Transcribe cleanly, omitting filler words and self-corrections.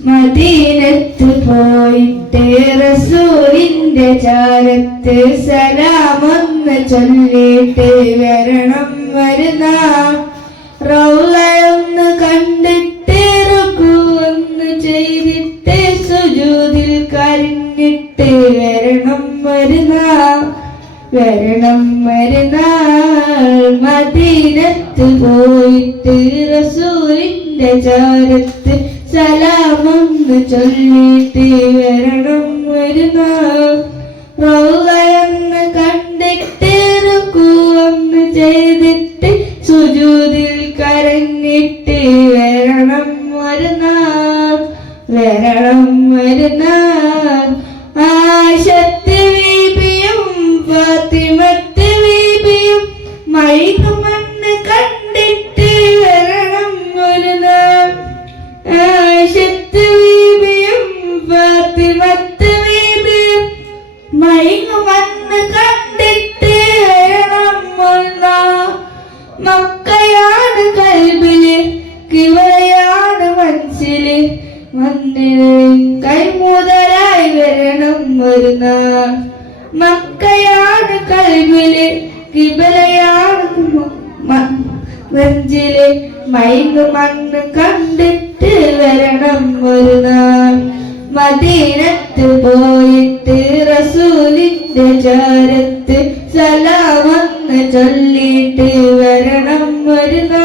മദീനത്ത് പോയിട്ട് റസൂലിന്റെ ചാരത്ത് സലാമൊന്ന് ചൊല്ലിട്ട് വരണം വരുന്ന റൗളയൊന്ന് കണ്ടിട്ട് റുകൂഅൊന്ന് ചെയ്തിട്ട് സുജൂദിൽ കരഞ്ഞിട്ട് വരണം വരുന്ന മദീനത്ത് പോയിട്ട് റസൂലിന്റെ ചാരത്ത് സലാമൊന്ന് ചൊല്ലിട്ട് വരണം വരുന്ന റൗളയൊന്ന് കണ്ടിട്ട് റുകൂഅൊന്ന് ചെയ്തിട്ട് സുജൂദിൽ കരഞ്ഞിട്ട് വരണം വരുന്ന ആയിഷത്ത് ബീബിയും ഫാത്തിമത്ത് ബീബിയും മൈകുമെന്ന് കണ്ടിട്ട് വരണം വരുന്ന ആയിഷത്ത് ബീബിയും ഫാത്തിമത്ത് ബീബിയും മൈകുമെന്ന് കണ്ടിട്ട് വരണം വരുന്ന മക്കയാണ് കൽബില് കിവയാണ് മനസ്സില് മണ്ണില് കൈമുതലായി വരണം വരുന്ന മക്കയാണ് കൽബില് കിബലയാണ് നെഞ്ചില് മൈന്ന് മണ്ണ് കണ്ടിട്ട് വരണം വരുന്ന മദീനത്ത് പോയിട്ട് റസൂലിന്റെ ചാരത്ത് സലാമൊന്ന് ചൊല്ലിട്ട് വരണം വരുന്ന